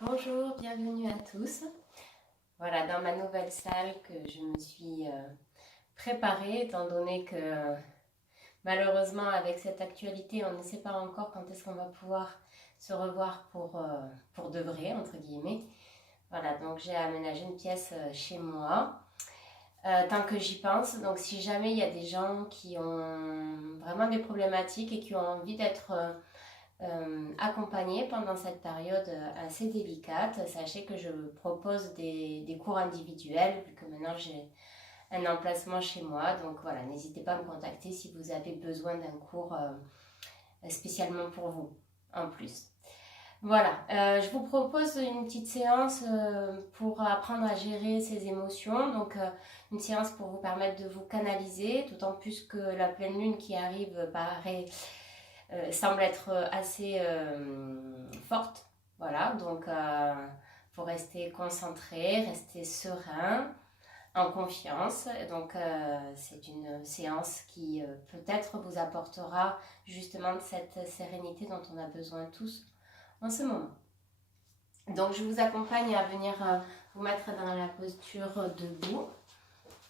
Bonjour, bienvenue à tous. Voilà, dans ma nouvelle salle que je me suis préparée, étant donné que malheureusement avec cette actualité, on ne sait pas encore quand est-ce qu'on va pouvoir se revoir pour de vrai, entre guillemets. Voilà, donc j'ai aménagé une pièce chez moi, tant que j'y pense. Donc si jamais il y a des gens qui ont vraiment des problématiques et qui ont envie d'être accompagner pendant cette période assez délicate. Sachez que je propose des cours individuels vu que maintenant j'ai un emplacement chez moi. Donc voilà, n'hésitez pas à me contacter si vous avez besoin d'un cours spécialement pour vous en plus. Voilà, je vous propose une petite séance pour apprendre à gérer ses émotions. Donc une séance pour vous permettre de vous canaliser, d'autant plus que la pleine lune qui arrive semble être assez forte. Voilà, donc faut rester concentré, rester serein, en confiance. Donc c'est une séance qui peut-être vous apportera justement cette sérénité dont on a besoin tous en ce moment. Donc je vous accompagne à venir vous mettre dans la posture debout.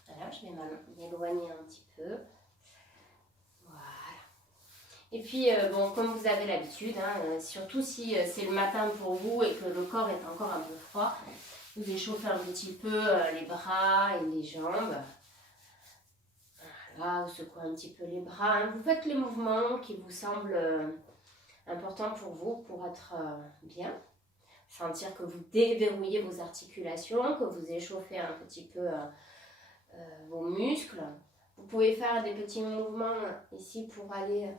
Voilà, je vais m'éloigner un petit peu. Et puis, bon, comme vous avez l'habitude, surtout si c'est le matin pour vous et que le corps est encore un peu froid, vous échauffez un petit peu les bras et les jambes. Voilà, vous secouez un petit peu les bras. Vous faites les mouvements qui vous semblent importants pour vous pour être bien. Sentir que vous déverrouillez vos articulations, que vous échauffez un petit peu vos muscles. Vous pouvez faire des petits mouvements ici pour aller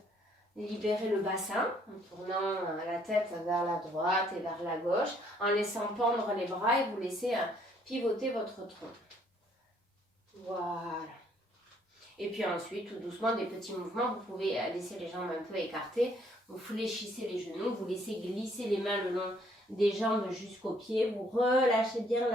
libérer le bassin en tournant la tête vers la droite et vers la gauche, en laissant pendre les bras et vous laissez pivoter votre tronc. Voilà. Et puis ensuite, tout doucement, des petits mouvements. Vous pouvez laisser les jambes un peu écartées. Vous fléchissez les genoux. Vous laissez glisser les mains le long des jambes jusqu'aux pieds. Vous relâchez bien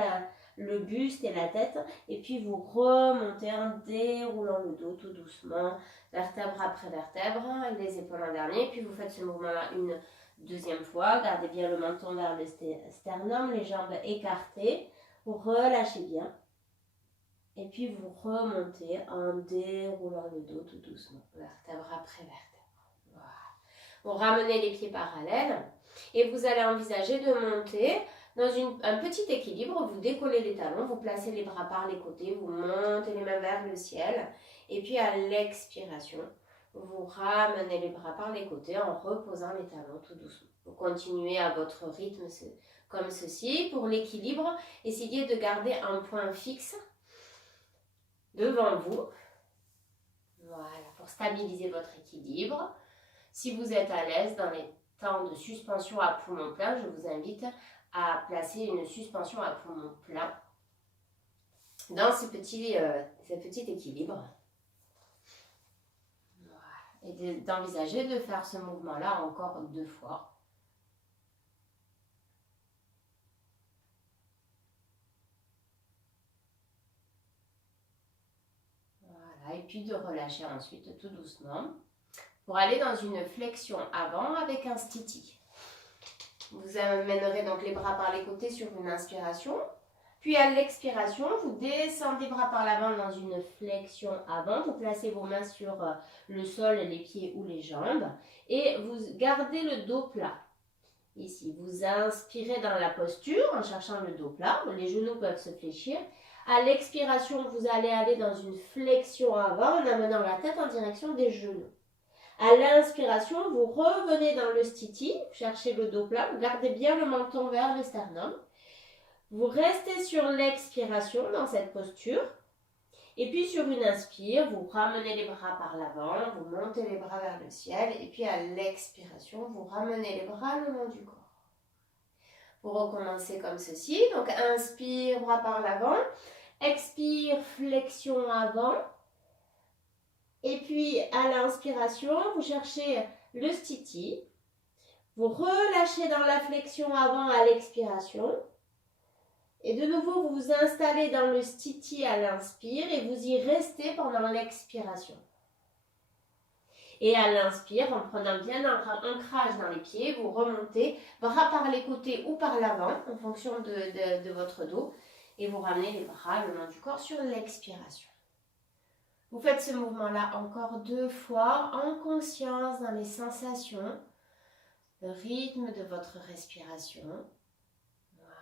le buste et la tête. Et puis vous remontez en déroulant le dos tout doucement, vertèbre après vertèbre, les épaules en dernier. Puis vous faites ce mouvement-là une deuxième fois. Gardez bien le menton vers le sternum, les jambes écartées. Vous relâchez bien. Et puis vous remontez en déroulant le dos tout doucement, vertèbre après vertèbre. Voilà. Vous ramenez les pieds parallèles et vous allez envisager de monter dans un petit équilibre. Vous décollez les talons, vous placez les bras par les côtés, vous montez les mains vers le ciel. Et puis à l'expiration, vous ramenez les bras par les côtés en reposant les talons tout doucement. Vous continuez à votre rythme comme ceci. Pour l'équilibre, essayez de garder un point fixe devant vous, voilà, pour stabiliser votre équilibre. Si vous êtes à l'aise dans les temps de suspension à poumon plein, je vous invite à placer une suspension à poumon plein dans ce petit équilibre. Voilà. Et d'envisager de faire ce mouvement-là encore 2 fois. Et puis de relâcher ensuite tout doucement pour aller dans une flexion avant avec un stiti. Vous amènerez donc les bras par les côtés sur une inspiration. Puis à l'expiration, vous descendez bras par l'avant dans une flexion avant. Vous placez vos mains sur le sol, les pieds ou les jambes. Et vous gardez le dos plat. Ici, vous inspirez dans la posture en cherchant le dos plat. Les genoux peuvent se fléchir. À l'expiration, vous allez aller dans une flexion avant en amenant la tête en direction des genoux. À l'inspiration, vous revenez dans le stiti, cherchez le dos plat, vous gardez bien le menton vers le sternum. Vous restez sur l'expiration dans cette posture. Et puis sur une inspire, vous ramenez les bras par l'avant, vous montez les bras vers le ciel. Et puis à l'expiration, vous ramenez les bras le long du corps. Vous recommencez comme ceci. Donc inspire, bras par l'avant. Expire, flexion avant. Et puis à l'inspiration, vous cherchez le stiti. Vous relâchez dans la flexion avant à l'expiration. Et de nouveau, vous vous installez dans le stiti à l'inspire et vous y restez pendant l'expiration. Et à l'inspire, en prenant bien un ancrage dans les pieds, vous remontez, bras par les côtés ou par l'avant, en fonction de votre dos. Et vous ramenez les bras le long du corps sur l'expiration. Vous faites ce mouvement-là encore 2 fois, en conscience, dans les sensations, le rythme de votre respiration. Voilà.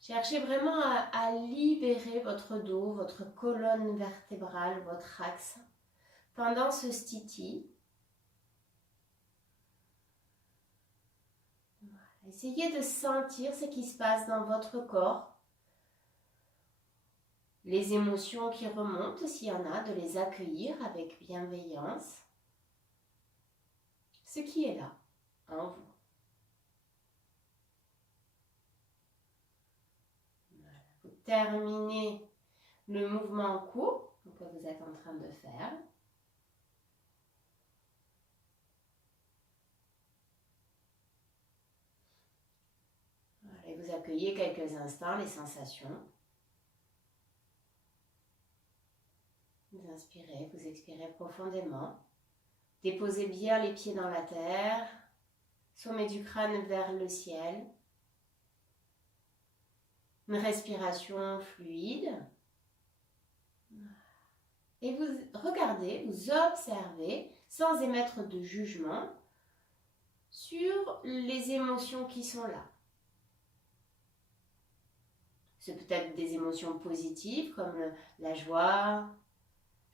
Cherchez vraiment à libérer votre dos, votre colonne vertébrale, votre axe, pendant ce stiti. Voilà. Essayez de sentir ce qui se passe dans votre corps. Les émotions qui remontent, s'il y en a, de les accueillir avec bienveillance. Ce qui est là, en vous. Voilà. Vous terminez le mouvement court que vous êtes en train de faire. Voilà. Et vous accueillez quelques instants les sensations. Vous inspirez, vous expirez profondément. Déposez bien les pieds dans la terre, sommet du crâne vers le ciel. Une respiration fluide. Et vous regardez, vous observez, sans émettre de jugement, sur les émotions qui sont là. C'est peut-être des émotions positives comme la joie,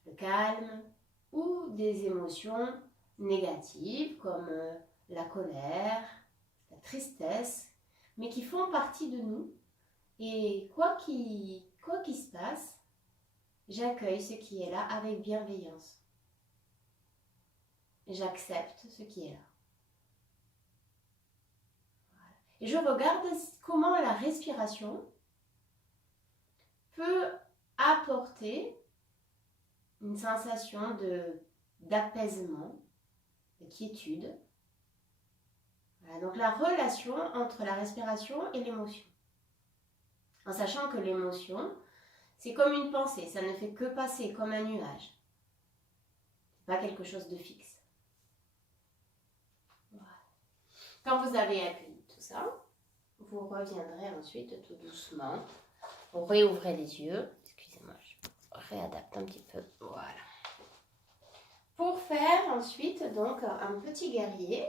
le calme, ou des émotions négatives comme la colère, la tristesse, mais qui font partie de nous. Et quoi qu'il se passe, j'accueille ce qui est là avec bienveillance. J'accepte ce qui est là. Voilà. Et je regarde comment la respiration peut apporter une sensation d'apaisement, de quiétude. Voilà, donc la relation entre la respiration et l'émotion. En sachant que l'émotion, c'est comme une pensée, ça ne fait que passer comme un nuage. C'est pas quelque chose de fixe. Voilà. Quand vous avez accueilli tout ça, vous reviendrez ensuite tout doucement. Vous réouvrez les yeux. Excusez-moi, je réadapte un petit peu. Voilà. Pour faire ensuite donc un petit guerrier,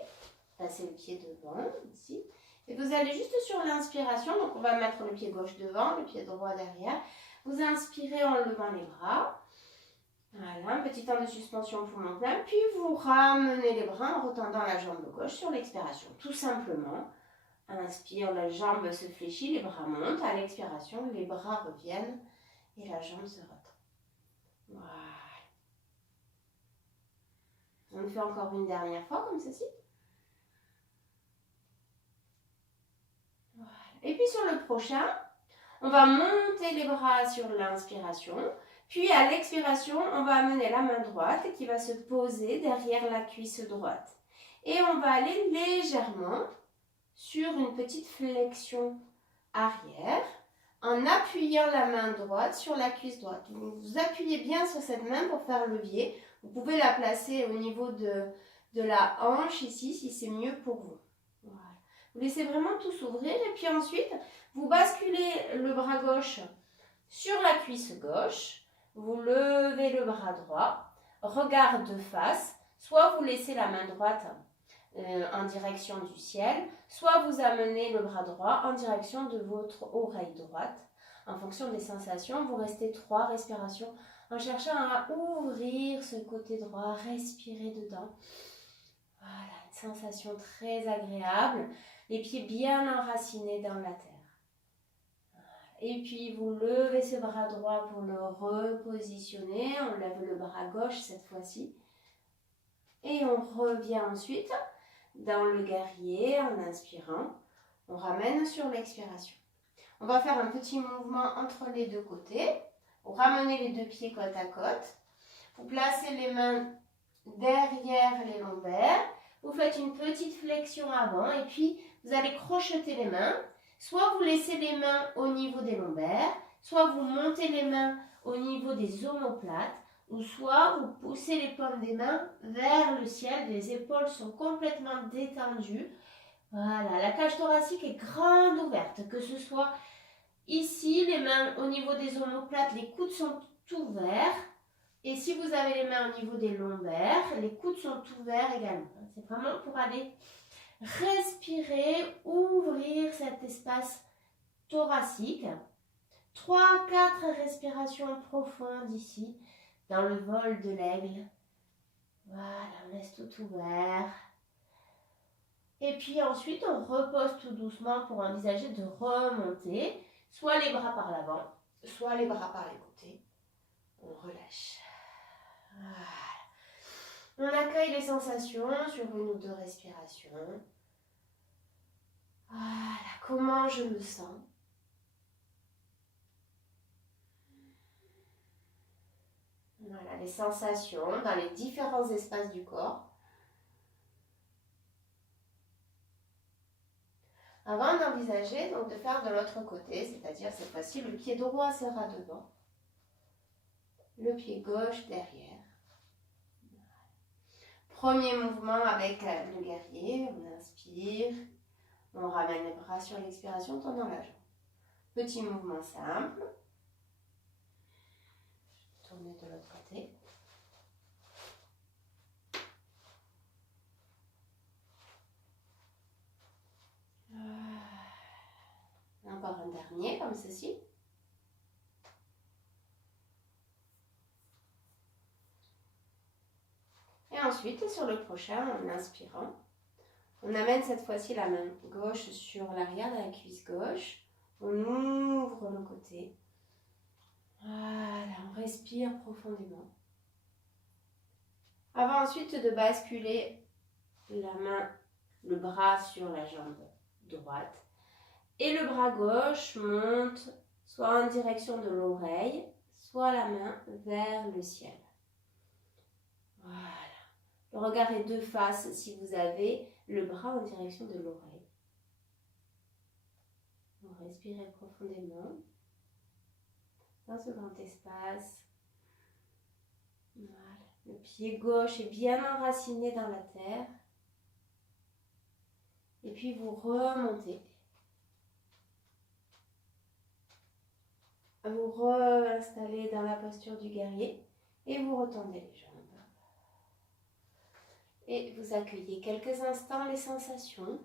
passez le pied devant ici. Et vous allez juste sur l'inspiration, donc on va mettre le pied gauche devant, le pied droit derrière. Vous inspirez en levant les bras. Voilà, un petit temps de suspension poumon plein. Puis vous ramenez les bras en retendant la jambe gauche sur l'expiration. Tout simplement, inspire, la jambe se fléchit, les bras montent. À l'expiration, les bras reviennent et la jambe se retend. Voilà. On le fait encore une dernière fois comme ceci. Voilà. Et puis sur le prochain, on va monter les bras sur l'inspiration. Puis à l'expiration, on va amener la main droite qui va se poser derrière la cuisse droite. Et on va aller légèrement sur une petite flexion arrière en appuyant la main droite sur la cuisse droite. Vous appuyez bien sur cette main pour faire levier. Vous pouvez la placer au niveau de la hanche ici si c'est mieux pour vous. Voilà. Vous laissez vraiment tout s'ouvrir et puis ensuite vous basculez le bras gauche sur la cuisse gauche. Vous levez le bras droit, regard de face, soit vous laissez la main droite en direction du ciel, soit vous amenez le bras droit en direction de votre oreille droite. En fonction des sensations, vous restez 3 respirations en cherchant à ouvrir ce côté droit, respirer dedans. Voilà, une sensation très agréable, les pieds bien enracinés dans la terre. Et puis vous levez ce bras droit pour le repositionner, on lève le bras gauche cette fois-ci. Et on revient ensuite dans le guerrier en inspirant. On ramène sur l'expiration. On va faire un petit mouvement entre les deux côtés. Vous ramenez les 2 pieds côte à côte. Vous placez les mains derrière les lombaires. Vous faites une petite flexion avant et puis vous allez crocheter les mains. Soit vous laissez les mains au niveau des lombaires, soit vous montez les mains au niveau des omoplates. ou soit vous poussez les paumes des mains vers le ciel, les épaules sont complètement détendues. Voilà, la cage thoracique est grande ouverte, que ce soit ici, les mains au niveau des omoplates, les coudes sont ouverts. Et si vous avez les mains au niveau des lombaires, les coudes sont ouverts également. C'est vraiment pour aller respirer, ouvrir cet espace thoracique. 3-4 respirations profondes ici, dans le vol de l'aigle. Voilà, on laisse tout ouvert. Et puis ensuite, on repose tout doucement pour envisager de remonter, soit les bras par l'avant, soit les bras par les côtés. On relâche. Voilà. On accueille les sensations sur une ou deux respirations. Voilà, comment je me sens? Voilà, les sensations dans les différents espaces du corps. Avant d'envisager donc de faire de l'autre côté, c'est-à-dire cette fois-ci le pied droit sera devant, le pied gauche derrière. Premier mouvement avec le guerrier, on inspire, on ramène les bras sur l'expiration, tendant la jambe. Petit mouvement simple. Tournez de l'autre côté. Encore un dernier comme ceci. Et ensuite, sur le prochain, en inspirant, on amène cette fois-ci la main gauche sur l'arrière de la cuisse gauche. On ouvre le côté. Voilà, on respire profondément. Avant ensuite de basculer la main, le bras sur la jambe droite. Et le bras gauche monte soit en direction de l'oreille, soit la main vers le ciel. Voilà. Le regard est de face si vous avez le bras en direction de l'oreille. Vous respirez profondément dans ce grand espace. Voilà. Le pied gauche est bien enraciné dans la terre. Et puis vous remontez. Vous réinstallez dans la posture du guerrier et vous retendez les jambes. Et vous accueillez quelques instants les sensations.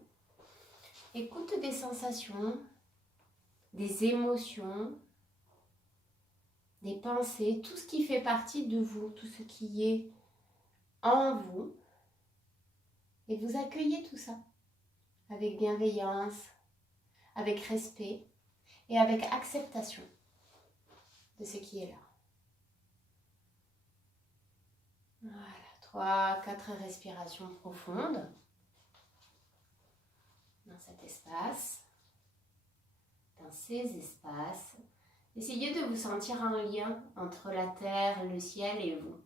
Écoute des sensations, des émotions, des pensées, tout ce qui fait partie de vous, tout ce qui est en vous. Et vous accueillez tout ça avec bienveillance, avec respect et avec acceptation de ce qui est là. Voilà, 3-4 respirations profondes dans cet espace, dans ces espaces. Essayez de vous sentir en lien entre la terre, le ciel et vous.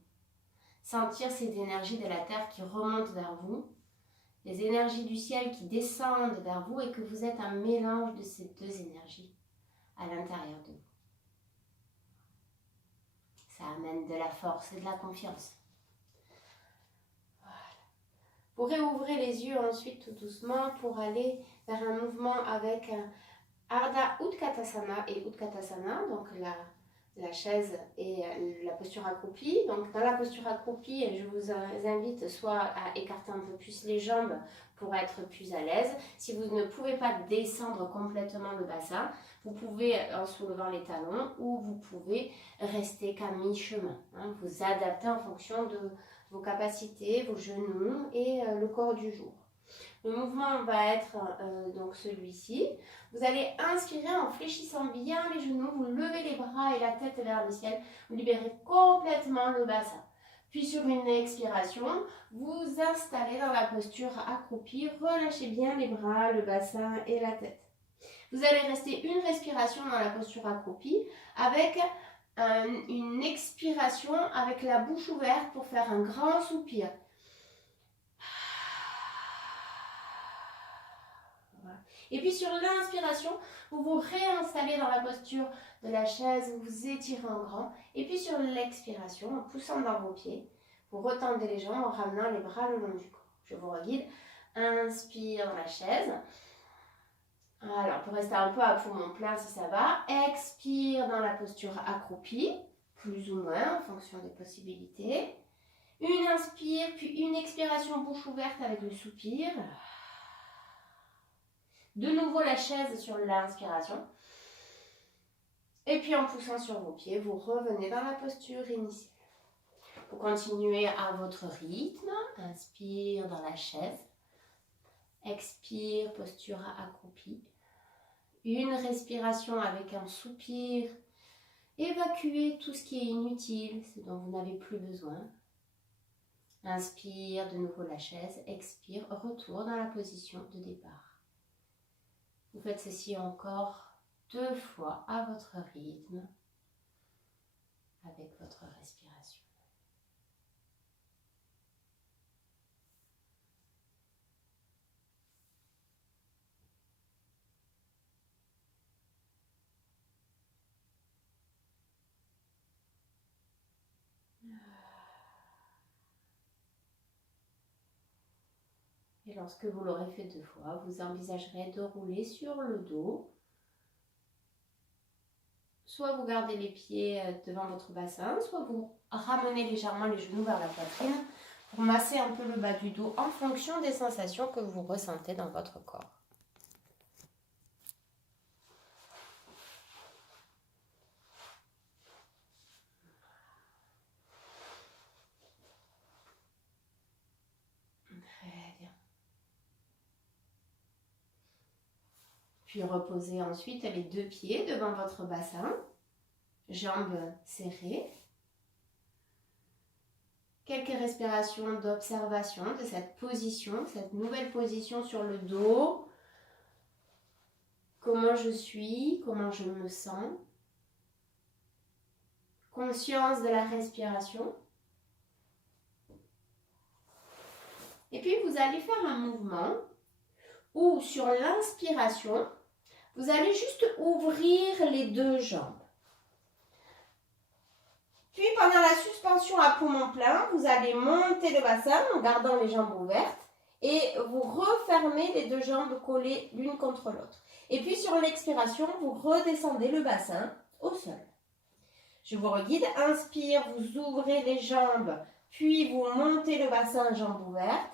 Sentir ces énergies de la terre qui remontent vers vous, les énergies du ciel qui descendent vers vous et que vous êtes un mélange de ces deux énergies à l'intérieur de vous. Ça amène de la force et de la confiance. Voilà. Vous réouvrez les yeux ensuite tout doucement pour aller vers un mouvement avec Ardha Utkatasana et Utkatasana, donc la chaise et la posture accroupie. Donc dans la posture accroupie, je vous invite soit à écarter un peu plus les jambes pour être plus à l'aise. Si vous ne pouvez pas descendre complètement le bassin, vous pouvez en soulevant les talons ou vous pouvez rester qu'à mi-chemin. Vous adaptez en fonction de vos capacités, vos genoux et le corps du jour. Le mouvement va être donc celui-ci. Vous allez inspirer en fléchissant bien les genoux, vous levez les bras et la tête vers le ciel, vous libérez complètement le bassin. Puis sur une expiration, vous installez dans la posture accroupie, relâchez bien les bras, le bassin et la tête. Vous allez rester une respiration dans la posture accroupie avec une expiration avec la bouche ouverte pour faire un grand soupir. Et puis sur l'inspiration, vous vous réinstallez dans la posture de la chaise, vous vous étirez en grand. Et puis sur l'expiration, en poussant dans vos pieds, vous retendez les jambes en ramenant les bras le long du corps. Je vous reguide. Inspire dans la chaise. Alors, pour rester un peu à poumon plein si ça va. Expire dans la posture accroupie, plus ou moins en fonction des possibilités. Une inspire, puis une expiration bouche ouverte avec le soupir. De nouveau la chaise sur l'inspiration. Et puis en poussant sur vos pieds, vous revenez dans la posture initiale. Vous continuez à votre rythme. Inspire dans la chaise. Expire, posture accroupie. Une respiration avec un soupir. Évacuez tout ce qui est inutile, ce dont vous n'avez plus besoin. Inspire, de nouveau la chaise. Expire, retour dans la position de départ. Vous faites ceci encore 2 fois à votre rythme, avec votre respiration. Et lorsque vous l'aurez fait 2 fois, vous envisagerez de rouler sur le dos. Soit vous gardez les pieds devant votre bassin, soit vous ramenez légèrement les genoux vers la poitrine pour masser un peu le bas du dos en fonction des sensations que vous ressentez dans votre corps. Puis reposez ensuite les 2 pieds devant votre bassin, jambes serrées. Quelques respirations d'observation de cette position, cette nouvelle position sur le dos. Comment je suis, comment je me sens. Conscience de la respiration. Et puis vous allez faire un mouvement où sur l'inspiration, vous allez juste ouvrir les 2 jambes. Puis pendant la suspension à poumon plein, vous allez monter le bassin en gardant les jambes ouvertes et vous refermez les 2 jambes collées l'une contre l'autre. Et puis sur l'expiration, vous redescendez le bassin au sol. Je vous reguide. Inspire, vous ouvrez les jambes, puis vous montez le bassin jambes ouvertes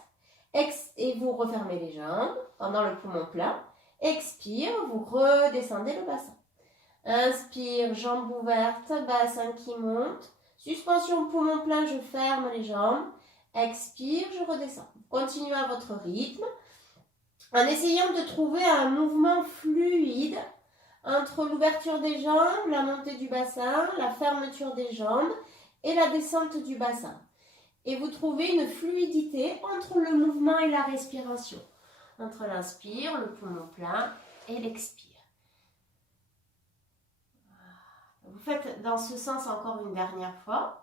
et vous refermez les jambes pendant le poumon plein. Expire, vous redescendez le bassin. Inspire, jambes ouvertes, bassin qui monte. Suspension poumon plein, je ferme les jambes. Expire, je redescends. Continuez à votre rythme en essayant de trouver un mouvement fluide entre l'ouverture des jambes, la montée du bassin, la fermeture des jambes et la descente du bassin. Et vous trouvez une fluidité entre le mouvement et la respiration, entre l'inspire, le poumon plein et l'expire. Vous faites dans ce sens encore une dernière fois.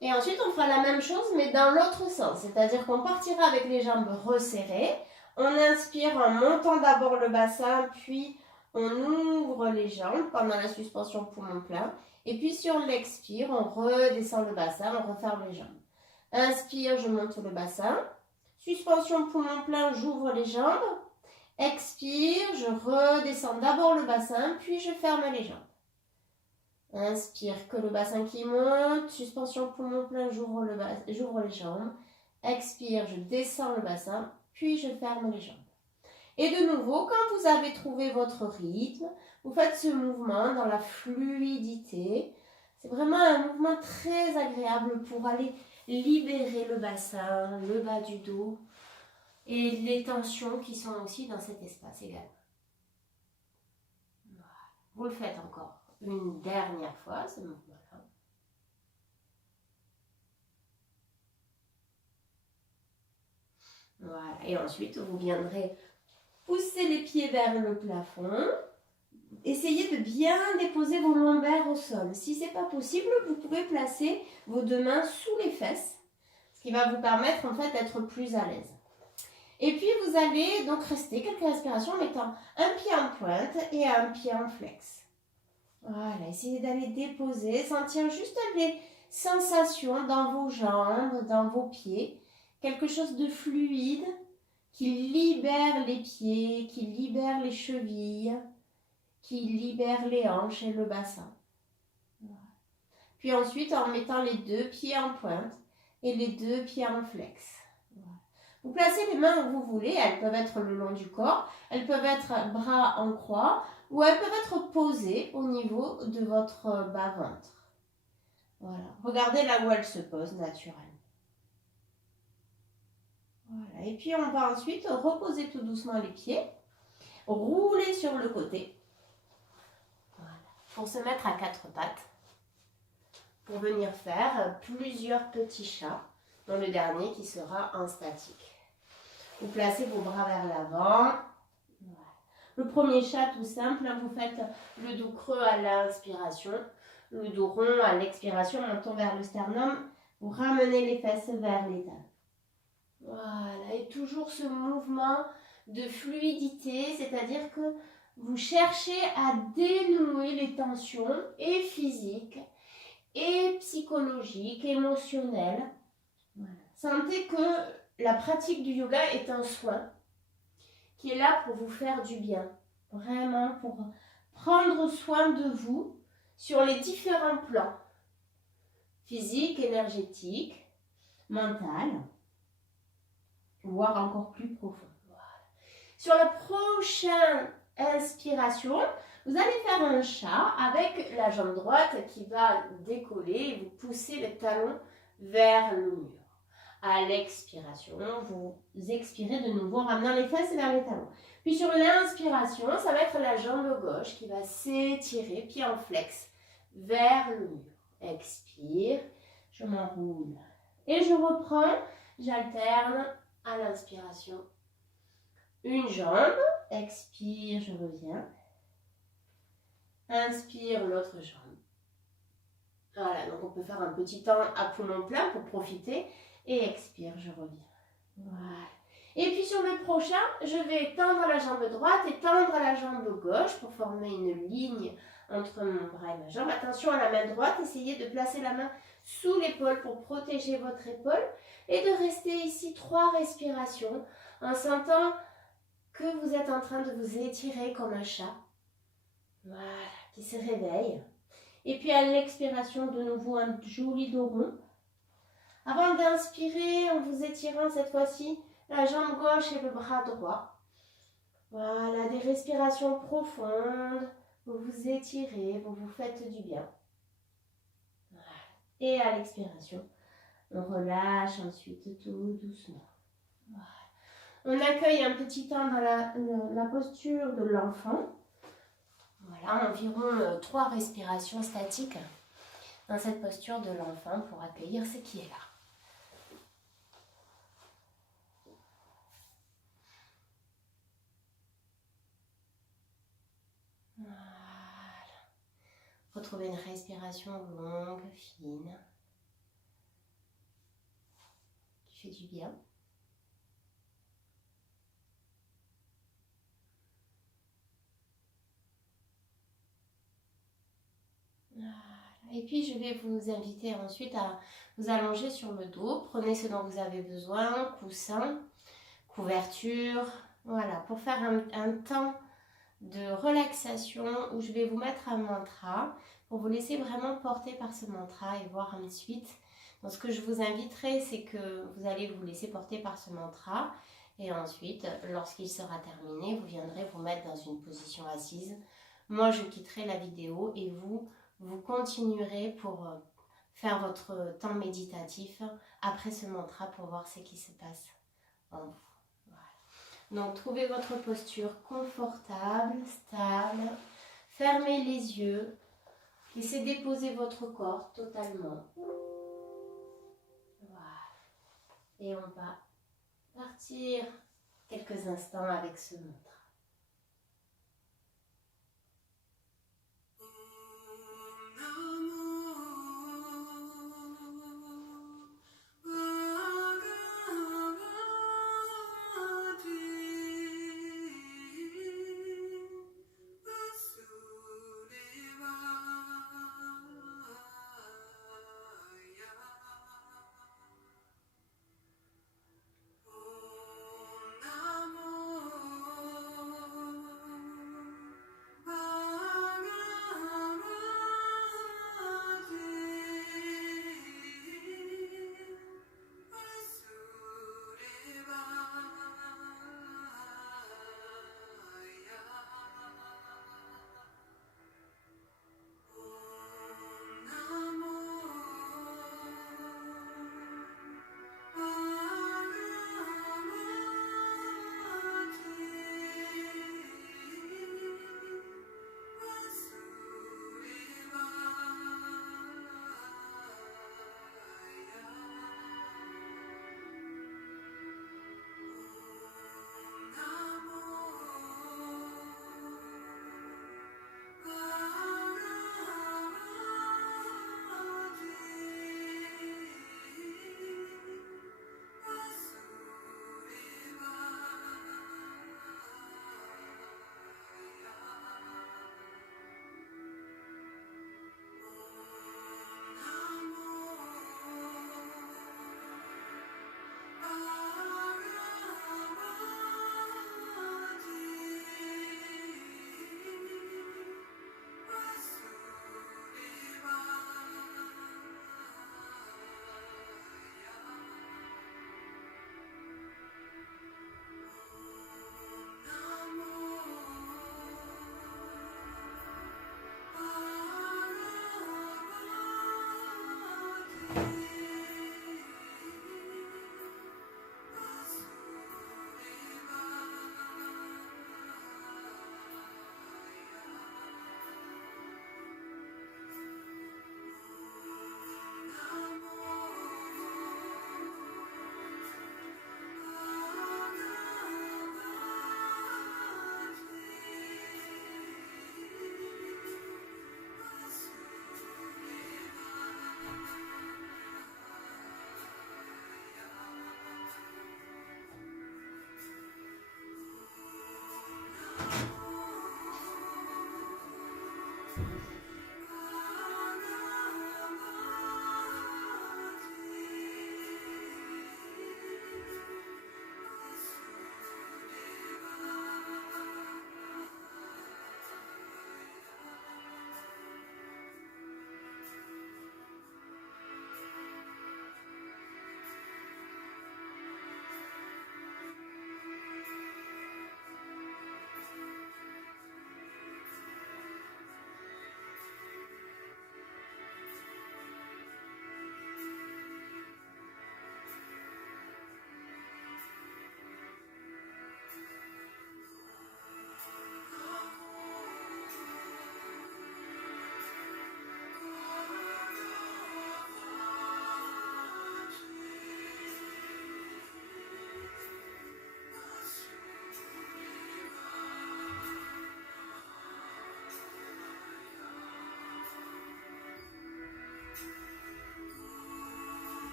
Et ensuite, on fera la même chose, mais dans l'autre sens. C'est-à-dire qu'on partira avec les jambes resserrées. On inspire en montant d'abord le bassin, puis on ouvre les jambes pendant la suspension poumon plein. Et puis sur l'expire, on redescend le bassin, on referme les jambes. Inspire, je monte le bassin. Suspension poumon plein, j'ouvre les jambes. Expire, je redescends d'abord le bassin, puis je ferme les jambes. Inspire, que le bassin qui monte. Suspension poumon plein, j'ouvre les jambes. Expire, je descends le bassin, puis je ferme les jambes. Et de nouveau, quand vous avez trouvé votre rythme, vous faites ce mouvement dans la fluidité. C'est vraiment un mouvement très agréable pour aller libérer le bassin, le bas du dos et les tensions qui sont aussi dans cet espace également. Voilà. Vous le faites encore une dernière fois, ce mouvement-là. Voilà. Et ensuite, vous viendrez pousser les pieds vers le plafond, essayez de bien déposer vos lombaires au sol. Si ce n'est pas possible, vous pouvez placer vos deux mains sous les fesses, ce qui va vous permettre en fait d'être plus à l'aise. Et puis vous allez donc rester quelques respirations en mettant un pied en pointe et un pied en flex. Voilà, essayez d'aller déposer, sentir juste les sensations dans vos jambes, dans vos pieds. Quelque chose de fluide qui libère les pieds, qui libère les chevilles, qui libère les hanches et le bassin. Voilà. Puis ensuite, en mettant les deux pieds en pointe et les deux pieds en flex. Voilà. Vous placez les mains où vous voulez, elles peuvent être le long du corps, elles peuvent être bras en croix ou elles peuvent être posées au niveau de votre bas-ventre. Voilà. Regardez là où elles se posent naturellement. Voilà. Et puis on va ensuite reposer tout doucement les pieds, rouler sur le côté. Voilà. Pour se mettre à quatre pattes. Pour venir faire plusieurs petits chats, dont le dernier qui sera en statique. Vous placez vos bras vers l'avant. Voilà. Le premier chat tout simple, vous faites le dos creux à l'inspiration, le dos rond à l'expiration, menton vers le sternum. Vous ramenez les fesses vers les talons. Voilà, et toujours ce mouvement de fluidité, c'est-à-dire que vous cherchez à dénouer les tensions et physiques et psychologiques, émotionnelles. Voilà. Sentez que la pratique du yoga est un soin qui est là pour vous faire du bien, vraiment pour prendre soin de vous sur les différents plans, physique, énergétique, mental, voire encore plus profond. Voilà. Sur la prochaine inspiration, vous allez faire un chat avec la jambe droite qui va décoller et vous poussez les talons vers le mur. À l'expiration, vous expirez de nouveau en ramenant les fesses vers les talons. Puis sur l'inspiration, ça va être la jambe gauche qui va s'étirer, pied en flex, vers le mur. Expire, je m'enroule et je reprends, j'alterne à l'inspiration. Une jambe, expire, je reviens. Inspire l'autre jambe. Voilà, donc on peut faire un petit temps à poumon plein pour profiter. Et expire, je reviens. Voilà. Et puis sur le prochain, je vais tendre la jambe droite et tendre la jambe gauche pour former une ligne entre mon bras et ma jambe. Attention à la main droite, essayez de placer la main sous l'épaule pour protéger votre épaule et de rester ici 3 respirations en sentant que vous êtes en train de vous étirer comme un chat. Voilà, qui se réveille. Et puis à l'expiration, de nouveau un joli dos rond. Avant d'inspirer, en vous étirant cette fois-ci la jambe gauche et le bras droit. Voilà, des respirations profondes. Vous vous étirez, vous vous faites du bien. Voilà. Et à l'expiration, on relâche ensuite tout doucement. Voilà. On accueille un petit temps dans la posture de l'enfant. Voilà, environ 3 respirations statiques dans cette posture de l'enfant pour accueillir ce qui est là. Voilà. Retrouvez une respiration longue, fine, qui fait du bien. Voilà. Et puis je vais vous inviter ensuite à vous allonger sur le dos. Prenez ce dont vous avez besoin, coussin, couverture, voilà, pour faire un temps de relaxation où je vais vous mettre un mantra pour vous laisser vraiment porter par ce mantra et voir ensuite. Donc ce que je vous inviterai, c'est que vous allez vous laisser porter par ce mantra et ensuite, lorsqu'il sera terminé, vous viendrez vous mettre dans une position assise. Moi, je quitterai la vidéo et vous continuerez pour faire votre temps méditatif après ce mantra pour voir ce qui se passe en vous. Donc, trouvez votre posture confortable, stable. Fermez les yeux. Laissez déposer votre corps totalement. Voilà. Et on va partir quelques instants avec ce mantra.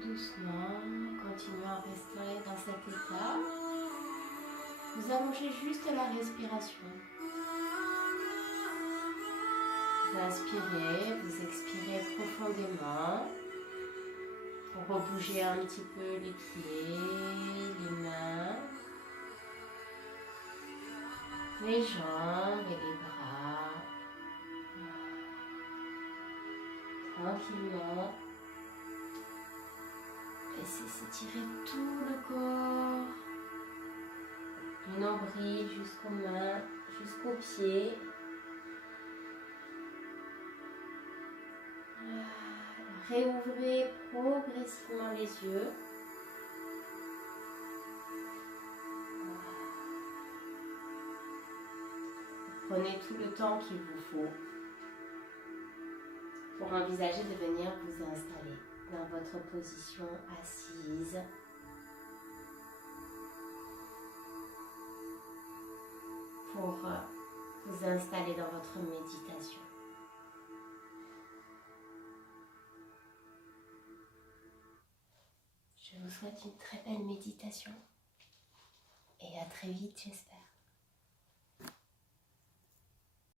doucement, continuez à rester dans cet état. Vous allongez juste la respiration. Vous inspirez, vous expirez profondément. Pour rebouger un petit peu les pieds, les mains, les jambes et les bras. Tranquillement. Laissez s'étirer tout le corps. Du nombril jusqu'aux mains, jusqu'aux pieds. Réouvrez progressivement les yeux. Prenez tout le temps qu'il vous faut pour envisager de venir vous installer dans votre position assise. Pour vous installer dans votre méditation. Je vous souhaite une très belle méditation et à très vite, j'espère.